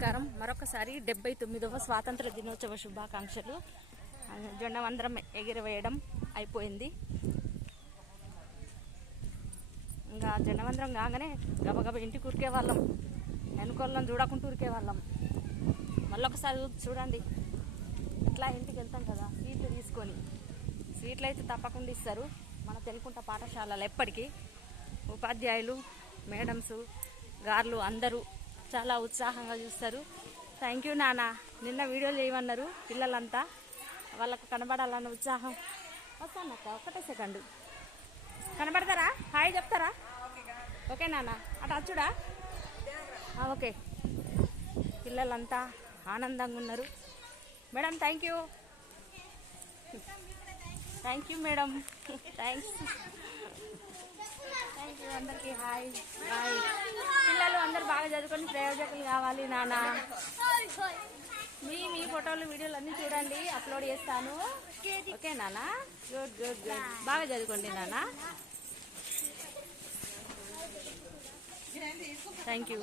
నమస్కారం. మరొకసారి 79వ స్వాతంత్ర దినోత్సవ శుభాకాంక్షలు. జెండావందరం ఎగిరవేయడం అయిపోయింది. ఇంకా జెండావందరం కాగానే గబగబ ఇంటికి ఉరికే వాళ్ళం, వెనుకోళ్ళని చూడకుండా ఉరికే వాళ్ళం. మళ్ళొకసారి చూడండి, ఇట్లా ఇంటికి వెళ్తాం కదా, స్వీట్లు తీసుకొని. స్వీట్లు అయితే తప్పకుండా ఇస్తారు మన తెలుగుంట పాఠశాలలో. ఎప్పటికీ ఉపాధ్యాయులు, మేడమ్స్, గార్లు అందరూ చాలా ఉత్సాహంగా చూస్తారు. థ్యాంక్ యూ నాన్న. నిన్న వీడియోలు చేయమన్నారు పిల్లలంతా, వాళ్ళకు కనబడాలన్న ఉత్సాహం. వస్తానక్క, ఒక్కటే సెకండ్ కనబడతారా? హాయ్ చెప్తారా? ఓకే నాన్న, అటు అచ్చుడా? ఓకే. పిల్లలంతా ఆనందంగా ఉన్నారు. Madam thank you. Thank you madam, thanks. Thank you అందరికీ. Hi bye. పిల్లలు అందరు బాగా చదువుకొని ప్రయోజకులు కావాలి నాన్న. మీ ఫోటోలు, వీడియోలు అన్నీ చూడండి, అప్లోడ్ చేస్తాను. ఓకే నాన్న, గుడ్ గుడ్ గుడ్. బాగా చదువుకోండి నాన్న. Thank you.